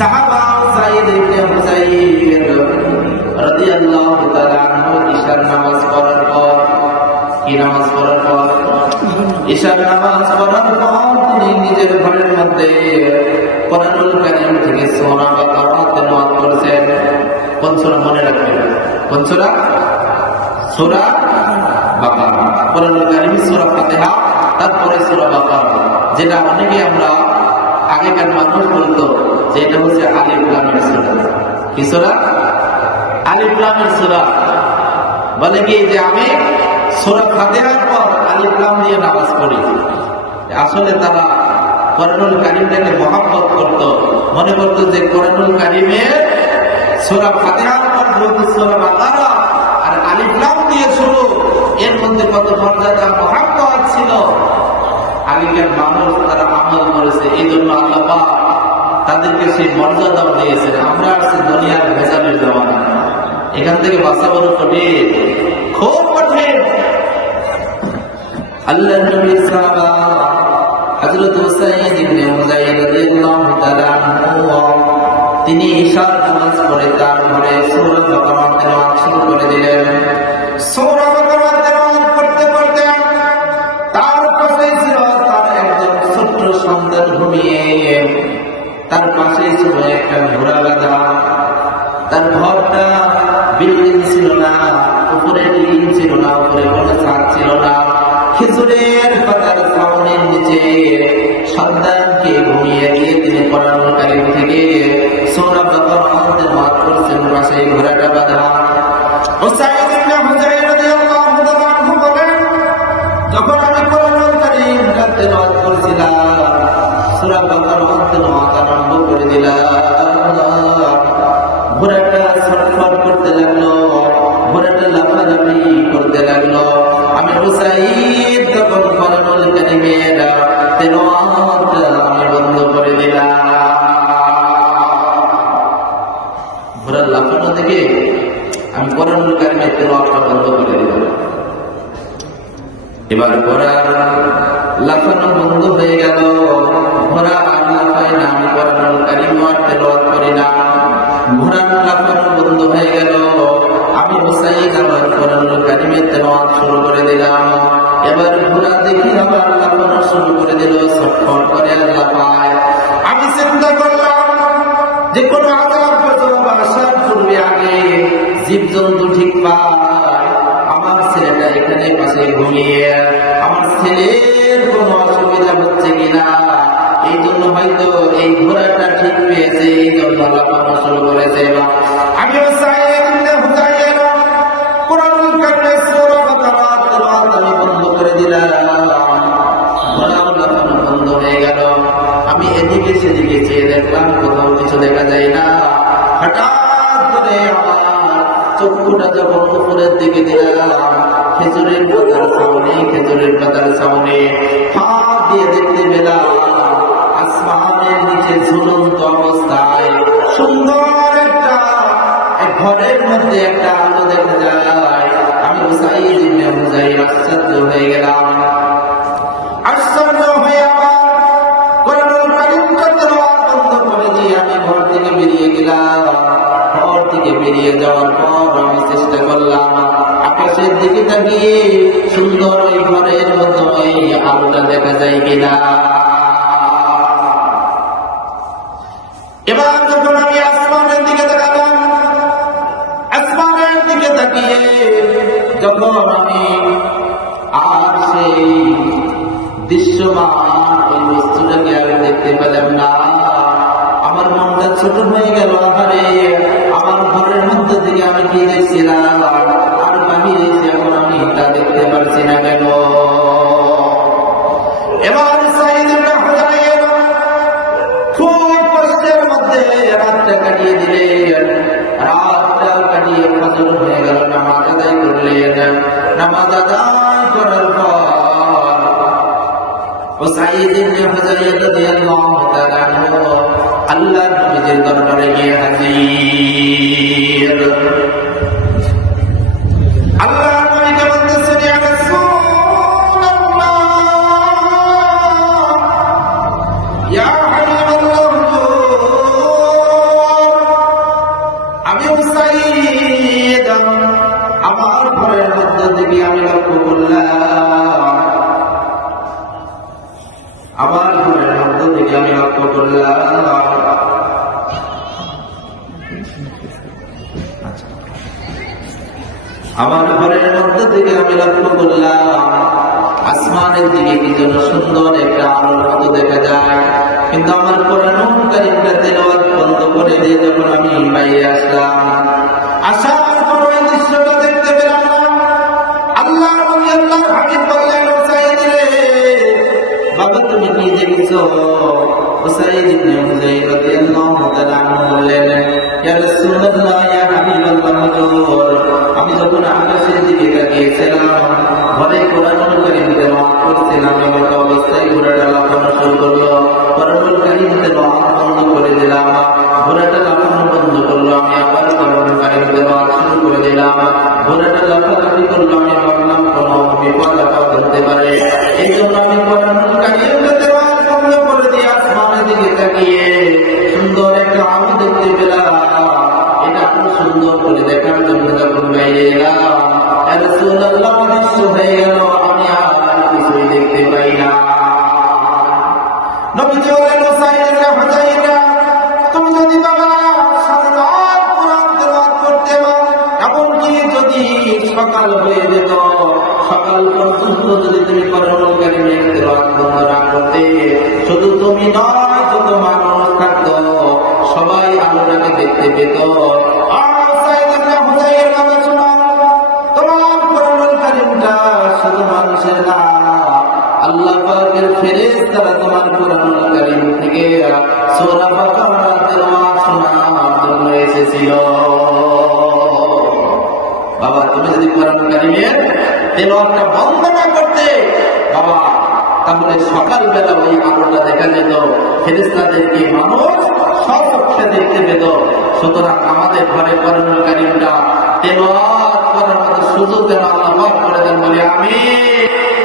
সাহাবা সাঈদ ইবনে হুযাইর রাদিয়াল্লাহু তাআলা আনহু ইশার নামাজ পড়ার পর, কি নামাজ পড়ার পর? ইশার নামাজ পড়ার পর তিনি নিজের ঘরের মধ্যে কোরআনুল কারীম থেকে সূরা বাকারা তেলাওয়াত করেছেন। কোন সূরা মনে রাখবেন? কোন সূরা? সূরা বাকারা। কোরআনুল কারীম সূরা ফাতিহা, তারপরে সূরা বাকারা, যেটা অনেকে আমরা আগেকার মানুষ বলতো যে এটা হচ্ছে আলিফ লামের সূরা। কি সূরা? আলিফ লামের সূরা। বলে কি যে আমি সূরা ফাতিহার পর আলিফ লাম দিয়ে নামাজ পড়ি। আসলে তারা কোরআনুল কারীমটাকে মহব্বত করত, মনে করত যে কোরআনুল কারীমের সূরা ফাতিহার পর যেহেতু সূরা বাকারা আর আলিফ লাম দিয়ে শুরু, এর মধ্যে কত মর্যাদা মহব্বত ছিল। আগেকার মানুষ তারা আমল করেছে, এই জন্য আল্লাহ পাক তাদেরকে সেই মর্যাদাও দিয়েছেন। আমরা আসছি দুনিয়ার ভেজালের জমানা, এখান থেকে বাঁচা বড় কঠিন, খুব কঠিন। আল্লাহর নবী সাহাবা হযরত উসাইদ ইবনে হুযাইর রাদিয়াল্লাহু তাআলা আনহু তিনি ইশার নামাজ পড়ে তার ঘরে সূরা বাকারা তেলাওয়াত শুরু করে দিলেন। সূরা বাকারা তেলাওয়াত করতে করতে তার পাশে ছিল তার একজন ছোট্ট সন্তান ঘুমিয়ে, তার পাশেই ছিল একটা ঘোড়া গাধা। তার ঘরটা বিল্ডিং ছিল না, উপরে টিন ছিল না, উপরে কোনো ছাদ ছিল না। খেজুরের পাতার ছাউনির নিচে সন্তানকে ঘুমিয়ে দিয়ে তিনি কোরআনুল কারীম থেকে সূরা বাকারা তেলাওয়াত করছেন, পাশে ঘোড়াটা বাঁধা। উসাইদ ইবনে হুযাইর রাদিয়াল্লাহু তাআলা আনহু বলেন, যখন আমি কোরআনুল কারীম তেলাওয়াত করছিলাম, সূরা বাকারা তেলাওয়াত আরম্ভ করে দিলাম, ঘোড়াটা ছটফট করতে লাগলো, ঘোড়াটা লাফালাফি করতে লাগলো। আমি উসাইদ তখন কোরআনুল কারীমের তেলাওয়াত আমি বন্ধ করে দিলাম। ঘোড়ার লাফানো থেকে আমি কোরআনুল কারীমের তেলাওয়াতটা বন্ধ করে দিলাম। এবার ঘোড়ার লাফানো বন্ধ হয়ে গেল, ঘোড়া আর লাফায় না, আমি কোরআনুল কারীম আর তেলাওয়াত করি না। ঘোড়ার লাফানো বন্ধ হয়ে গেল, আমি উসাইদ আবার কোরআনুল কারীমের তেলাওয়াত শুরু করে দিলাম। এবার ঘোড়া দেখি আবার লাফানো শুরু করে দিল, ছটফট করে আর লাফায়। আমি চিন্তা করলাম যে কোন আযাব গজব আসার পূর্বে আগে জীবজন্তু ঠিক পায়, আমার ছেলেটা এখানে পাশে ঘুমিয়ে, আমার ছেলের কোনো অসুবিধা হচ্ছে কিনা, এই জন্য হয়তো এই ঘোড়াটা ঠিক পেয়েছে, এই জন্য লাফানো শুরু করেছে। আমি উসাইদ ইবনে হুযাইর কোরআনুল কারীমের সূরা বাকারা তেলাওয়াত আমি বন্ধ করে দিলাম, ঘোড়ার লাফানো বন্ধ হয়ে গেল। আমি এদিকে সেদিকে চেয়ে দেখলাম, কোথাও কিছু দেখা যায় না। হঠাৎ করে আমার চক্ষুটা যখন উপরের দিকে দিলাম, খেজুরের পাতার ছাউনি, খেজুরের পাতার ছাউনি ফাঁক দিয়ে দেখতে পেলাম আসমানের নিচে ঝুলন্ত অবস্থায় সুন্দর একটা ঘরের মধ্যে একটা আলো দেখা যায়। আমি উসাইদ ইবনে হুযাইর আশ্চর্য হয়ে গেলাম। আশ্চর্য হয়ে আবার কোরআনুল কারীমটা তেলাওয়াত বন্ধ করে দিয়ে আমি ঘর থেকে বেরিয়ে গেলাম। ঘর থেকে বেরিয়ে যাওয়ার পর আমি চেষ্টা করলাম আকাশের দিকে তাকিয়ে সুন্দর ওই ঘরের মধ্যে ওই আলোটা দেখা যায় কিনা। এবার যখন আমি আসমানের দিকে তাকালাম, আসমানের দিকে তাকিয়ে যখন আমি আর সেই দৃশ্যমান ওই বস্তুটাকে আমি দেখতে পেলাম না, আমার মনটা ছোট হয়ে গেল। আহারে, আমার ঘরের মধ্যে থেকে আমি কি দেখছিলাম আর বাহিরে এখন আমি তা দেখতে পারছি না কেন? এবার উসাইদ ইবনে হুযাইর খুব কষ্টের মধ্যে রাতটা কাটিয়ে দিলেন। রাতটা কাটিয়ে ফজর হয়ে গেল, নামাজ আদায় করলেন। নামাজ আদায় করার পর উসাইদ ইবনে হুযাইর রাদিয়াল্লাহু তাআলা আনহু আল্লাহর নবীর দরবারে গিয়ে হাজির। আল্লাহর নবীকে বলতেছেন, ইয়া রাসূলুল্লাহ, ইয়া হাবিবাল্লাহ, আমার ঘরের মধ্য থেকে আমি লক্ষ্য করলাম আসমানের দিকে কি যেন সুন্দর একটা আলোর মতো দেখা যায়, কিন্তু আমার কোরআনুল কারীমটা তেলাওয়াত বন্ধ করে দিয়ে যখন আমি বাইরে আসলাম, আসার পর ওই দৃশ্যটা দেখতে পেলাম না। আল্লাহ আল্লাহর হাবিব বললেন, ওসাইদ রে বাবা তুমি কি দেখছো? ওসাইদ ইবনে হুযাইর রাদিয়াল্লাহু তাআলা আনহু বললেন, ইয়া রাসূলুল্লাহ ইয়া হাবিবাল্লাহ হুজুর, আমি যখন আকাশের দিকে তাকিয়েছিলাম, ঘরে কোরআনুল কারীম তেলাওয়াত করছিলাম, এমন অবস্থায় ঘোড়াটা লাফানো শুরু করলো। কোরআনুল কারীম তেলাওয়াত বন্ধ করে দিলাম, ঘোড়াটা লাফানো বন্ধ করলো, আমি আবার কোরআনুল কারীম তেলাওয়াত শুরু করে দিলাম, ঘোড়াটা লাফালাফি করলো। আমি ভাবলাম কোনো বিপদ আপদ হতে পারে, এই জন্য আমি কোরআনুল কারীম তেলাওয়াত বন্ধ করে দিয়ে আসমানের দিকে তাকিয়ে সুন্দর একটা আলো দেখতে পেলাম। এটা খুব সুন্দর করে দেখার জন্য যখন বাইরে এলাম, ইয়া রাসূলুল্লাহ দৃশ্য হয়ে গেল, আমি আর কিছুই দেখতে পাই না। নবীজি বলেন, ওসাইদ হুযাইরা তুমি যদি বাবা সারারাত কোরআন তেলাওয়াত করতে পারো, এমনকি যদি সকাল হয়ে যেত, সকাল পর্যন্ত যদি তুমি কোরআনুল কারীমের তেলাওয়াত বন্ধ না করতে, শুধু তুমি নয় যত মানুষ থাকতো সবাই আলোটাকে দেখতে পেত। আর ওসাইদ হুযাইরা কথা শোনো, তোমার কোরআনুল কারীমটা শুধু মানুষের না, আল্লাহ পাকের ফেরেশতারা তোমার কোরআনুল কারীম থেকে সূরা বাকারা তেলাওয়াত শোনার জন্য এসেছিল। বাবা তুমি যদি কোরআনুল কারীমের তেলাওয়াতটা বন্ধ না করতে বাবা, তাহলে সকালবেলা ওই আলোটা দেখা যেত, ফেরেশতাদেরকে মানুষ সচক্ষে দেখতে পেত। সুতরাং আমাদের ঘরে কোরআনুল কারীমটা তেলাওয়াত করার মতো সুযোগ যেন আল্লাহ পাক করে দেন, বলি আমিন।